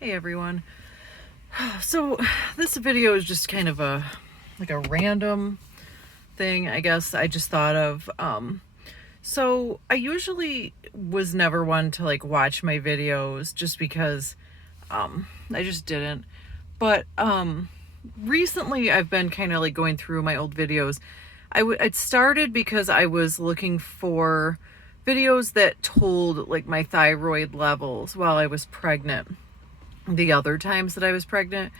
Hey everyone. So this video is just kind of a random thing, I guess I just thought of. So I usually was never one to watch my videos just because I just didn't. But recently I've been kind of going through my old videos. It started because I was looking for videos that told my thyroid levels while I was pregnant, the other times that I was pregnant,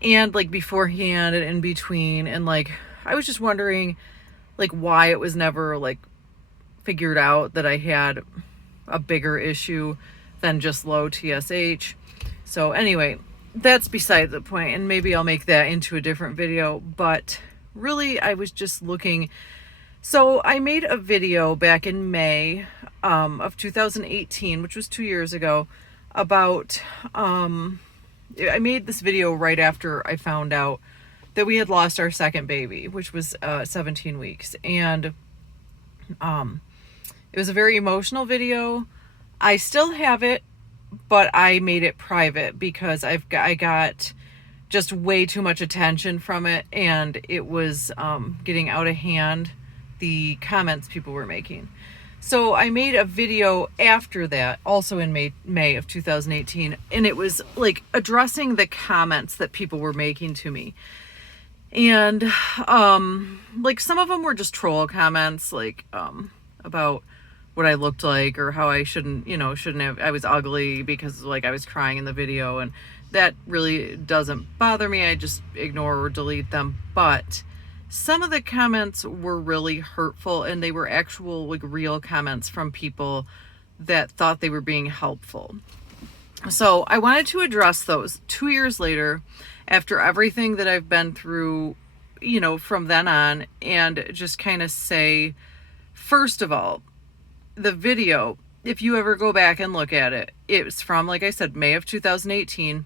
and beforehand and in between. And I was just wondering why it was never figured out that I had a bigger issue than just low TSH. So anyway, that's beside the point, and maybe I'll make that into a different video. But really, I was just looking. So I made a video back in May of 2018, which was 2 years ago, about I made this video right after I found out that we had lost our second baby, which was 17 weeks. And it was a very emotional video. I still have it, but I made it private because I got just way too much attention from it, and it was getting out of hand, the comments people were making. So I made a video after that, also in May of 2018, and it was addressing the comments that people were making to me. And some of them were just troll comments, about what I looked like, or how I shouldn't have, I was ugly because I was crying in the video, and that really doesn't bother me. I just ignore or delete them. But some of the comments were really hurtful, and they were actual real comments from people that thought they were being helpful. So I wanted to address those 2 years later, after everything that I've been through, from then on, and just kind of say, first of all, the video, if you ever go back and look at it, it's from, like I said, May of 2018,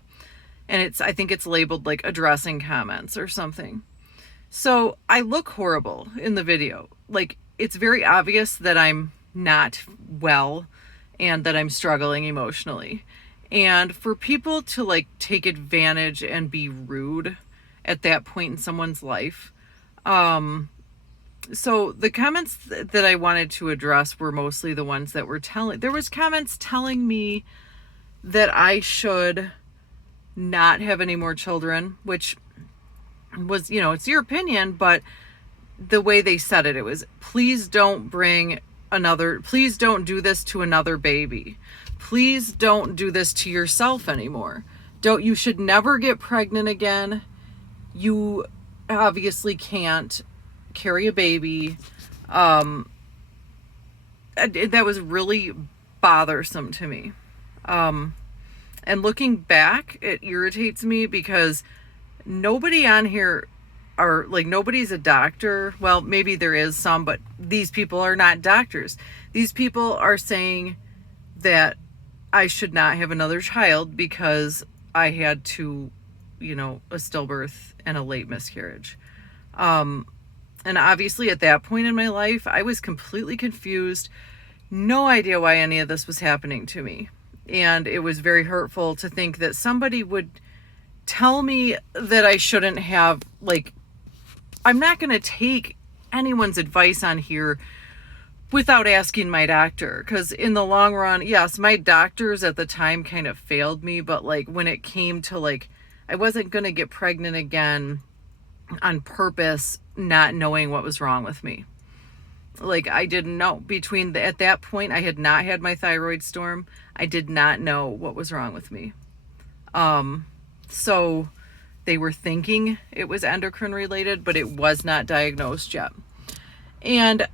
and I think it's labeled addressing comments or something. So I look horrible in the video. It's very obvious that I'm not well and that I'm struggling emotionally. And for people to take advantage and be rude at that point in someone's life. So the comments that I wanted to address were mostly the ones that were there was comments telling me that I should not have any more children, which was, it's your opinion, but the way they said it was, please don't do this to another baby. Please don't do this to yourself anymore. You should never get pregnant again. You obviously can't carry a baby. That was really bothersome to me. And looking back, it irritates me because nobody on here nobody's a doctor. Well, maybe there is some, but these people are not doctors. These people are saying that I should not have another child because I had a stillbirth and a late miscarriage. And obviously at that point in my life, I was completely confused. No idea why any of this was happening to me. And it was very hurtful to think that somebody would tell me that I shouldn't have, I'm not going to take anyone's advice on here without asking my doctor, because in the long run, yes, my doctors at the time kind of failed me, but when it came to I wasn't going to get pregnant again on purpose, not knowing what was wrong with me. I didn't know. At that point, I had not had my thyroid storm. I did not know what was wrong with me. So they were thinking it was endocrine related, but it was not diagnosed yet. And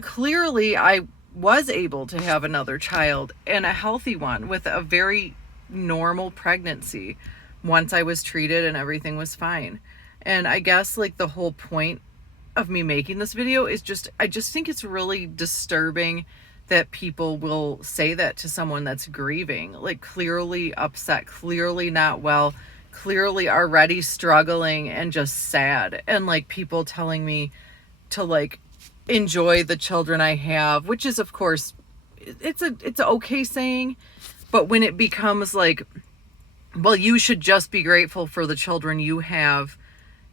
clearly I was able to have another child, and a healthy one, with a very normal pregnancy, once I was treated and everything was fine. And I guess the whole point of me making this video is I just think it's really disturbing that people will say that to someone that's grieving, clearly upset, clearly not well, clearly already struggling and just sad. And people telling me to enjoy the children I have, which is, of course, it's a okay saying, but when it becomes well, you should just be grateful for the children you have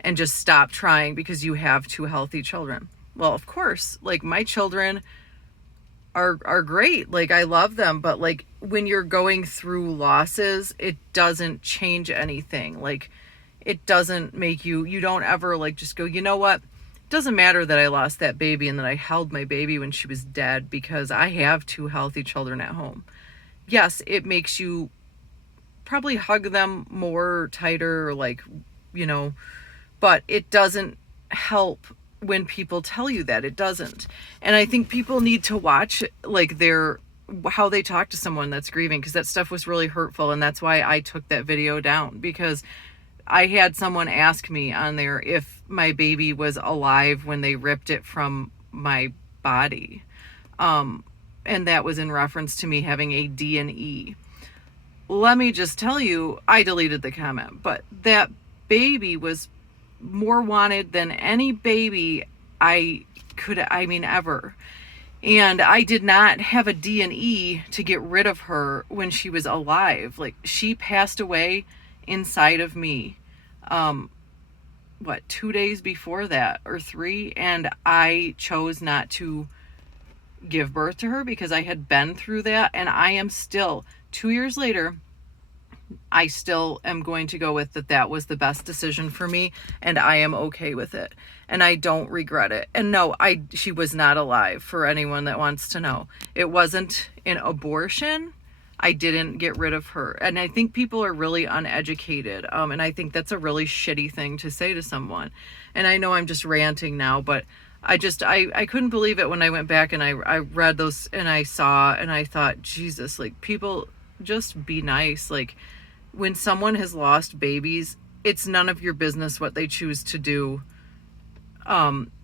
and just stop trying because you have two healthy children. Well, of course, like my children are great. Like I love them, but like when you're going through losses, it doesn't change anything. Like it doesn't make you don't ever like just go, you know what? It doesn't matter that I lost that baby and that I held my baby when she was dead because I have two healthy children at home. Yes, it makes you probably hug them more tighter, or like, you know, but it doesn't help when people tell you that. It doesn't. And I think people need to watch like how they talk to someone that's grieving, because that stuff was really hurtful, and that's why I took that video down, because I had someone ask me on there if my baby was alive when they ripped it from my body. And that was in reference to me having a D&E. Let me just tell you, I deleted the comment, but that baby was more wanted than any baby ever. And I did not have a D&E to get rid of her when she was alive. Like, she passed away inside of me, 2 days before that, or 3, and I chose not to give birth to her because I had been through that, and I am still, 2 years later, I still am going to go with that was the best decision for me, and I am okay with it, and I don't regret it. And no, she was not alive, for anyone that wants to know. It wasn't an abortion. I didn't get rid of her. And I think people are really uneducated, and I think that's a really shitty thing to say to someone. And I know I'm just ranting now, but I couldn't believe it when I went back and I read those and I saw and I thought, Jesus, like, people just be nice. Like, when someone has lost babies, it's none of your business what they choose to do.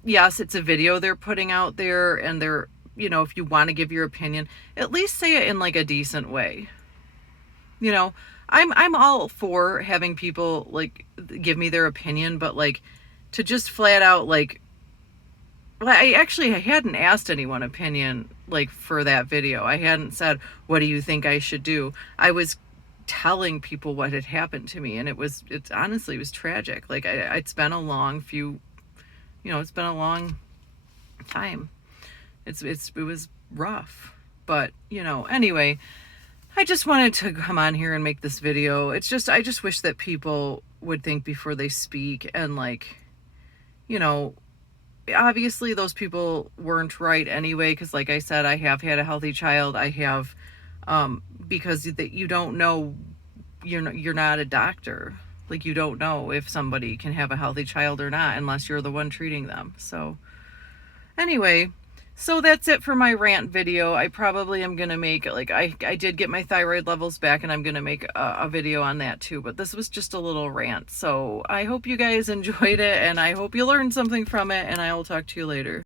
Yes, it's a video they're putting out there, and they're, you know, if you want to give your opinion, at least say it in like a decent way. You know, I'm all for having people like give me their opinion, but like to just flat out like, I hadn't asked anyone opinion like for that video. I hadn't said, what do you think I should do? I was telling people what had happened to me, and it honestly was tragic. Like it's been a long time. It was rough, but you know, anyway, I just wanted to come on here and make this video. It's just, I just wish that people would think before they speak, and like, you know, obviously those people weren't right anyway, because like I said, I have had a healthy child. I have, because you don't know, you're not a doctor. Like, you don't know if somebody can have a healthy child or not unless you're the one treating them. So anyway, so that's it for my rant video. I probably am going to make, like, I did get my thyroid levels back, and I'm going to make a video on that too. But this was just a little rant. So I hope you guys enjoyed it, and I hope you learned something from it, and I will talk to you later.